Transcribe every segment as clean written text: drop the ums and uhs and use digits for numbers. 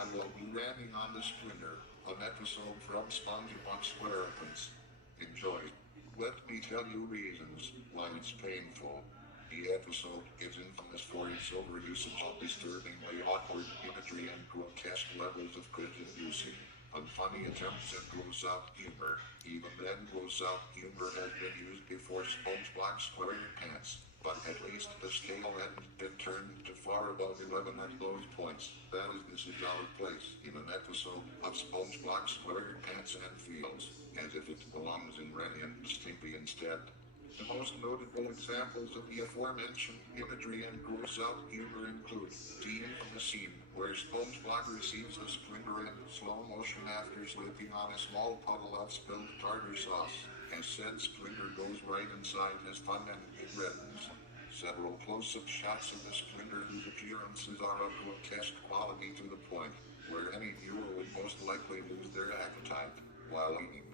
I will be ranting on the Splinter, an episode from SpongeBob SquarePants. Enjoy. Let me tell you reasons why it's painful. The episode is infamous for its overusage of disturbingly awkward imagery and grotesque levels of cringe-inducing, unfunny attempts at gross-out humor. Even then, gross-out humor has been used before SpongeBob SquarePants, but at least the scale hadn't been turned to far above 11 at those points. That is, this is out of place in an episode of SpongeBob SquarePants and feels as if it belongs in Ren and Stimpy instead. The most notable examples of the aforementioned imagery and gross-out humor include the infamous scene where SpongeBob receives a splinter in slow motion after slipping on a small puddle of spilled tartar sauce, as said splinter goes right inside his thumb and it reddens. Several close-up shots of the splinter whose appearances are of grotesque quality to the point where any viewer would most likely lose their appetite while eating.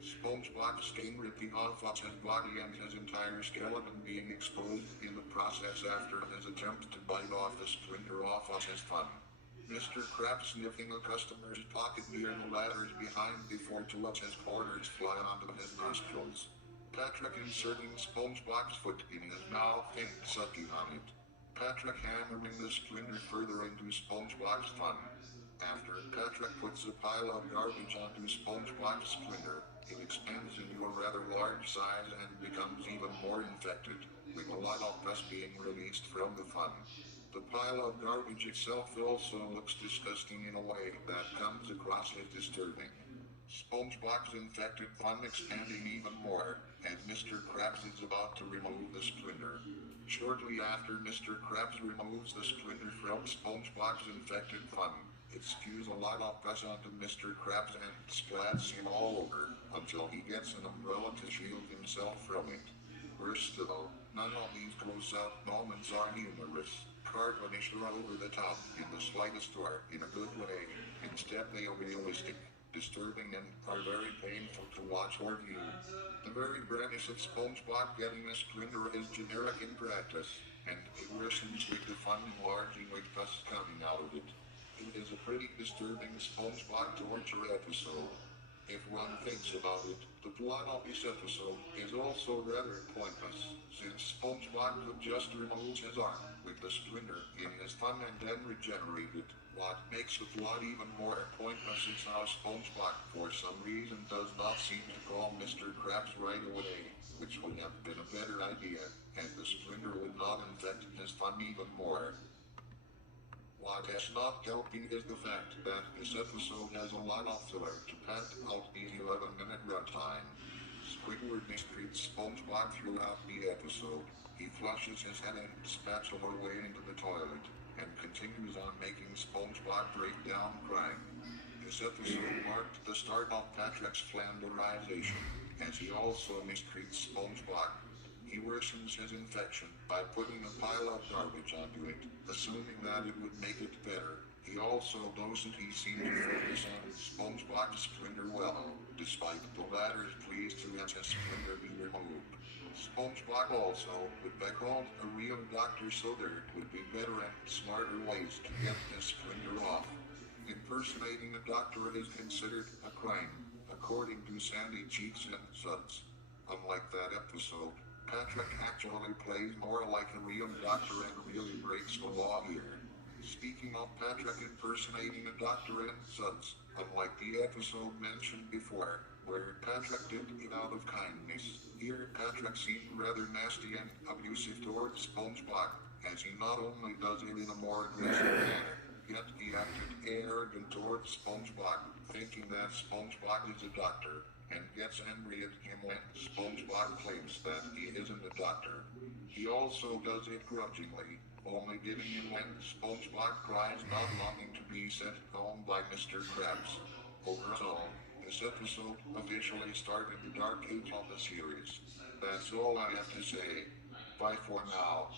SpongeBob's skin ripping off of his body and his entire skeleton being exposed in the process after his attempt to bite off the splinter off of his thumb. Mr. Krabs sniffing a customer's pocket near the ladders behind before two of his quarters fly onto his nostrils. Patrick inserting SpongeBob's foot in his mouth and sucking on it. Patrick hammering the splinter further into SpongeBob's thumb. After Patrick puts a pile of garbage onto SpongeBob's splinter, it expands into a rather large size and becomes even more infected, with a lot of pus being released from the thumb. The pile of garbage itself also looks disgusting in a way that comes across as disturbing. SpongeBob's infected thumb expanding even more, and Mr. Krabs is about to remove the splinter. Shortly after Mr. Krabs removes the splinter from SpongeBob's infected thumb, it spews a lot of pus onto Mr. Krabs and splats him all over, until he gets an umbrella to shield himself from it. Worse still, none of these gross-out moments are humorous, cartoonish or over the top in the slightest or in a good way. Instead they are realistic, disturbing and are very painful to watch or view. The very brightness of SpongeBob getting a splinter is generic in practice, and it worsens with the fun enlarging with pus coming out of it. It is a pretty disturbing SpongeBob torture episode. If one thinks about it, the plot of this episode is also rather pointless, since SpongeBob could just remove his arm with the splinter in his thumb and then regenerate it. What makes the plot even more pointless is how SpongeBob, for some reason, does not seem to call Mr. Krabs right away, which would have been a better idea, and the splinter would not infect his thumb even more. What is not helping is the fact that this episode has a lot of filler to pad out the 11-minute runtime. Squidward mistreats SpongeBob throughout the episode. He flushes his head and spatula way into the toilet, and continues on making SpongeBob break down crying. This episode marked the start of Patrick's flanderization, as he also mistreats SpongeBob. He worsens his infection by putting a pile of garbage onto it, assuming that it would make it better. He also doesn't seem to focus on SpongeBob's splinter well, despite the latter's pleas to have his splinter be removed. SpongeBob also would be called a real doctor, so there would be better and smarter ways to get this splinter off. Impersonating a doctor is considered a crime, according to Sandy Cheeks and Suds. Unlike that episode, Patrick actually plays more like a real doctor and really breaks the law here. Speaking of Patrick impersonating a doctor and Suds, unlike the episode mentioned before, where Patrick did it out of kindness, here Patrick seemed rather nasty and abusive towards SpongeBob, as he not only does it in a more aggressive manner, yet he acted arrogant towards SpongeBob, thinking that SpongeBob is a doctor, and gets angry at him when SpongeBob claims that he isn't a doctor. He also does it grudgingly, only giving in when SpongeBob cries, not longing to be sent home by Mr. Krabs. Overall, this episode officially started the dark age of the series. That's all I have to say. Bye for now.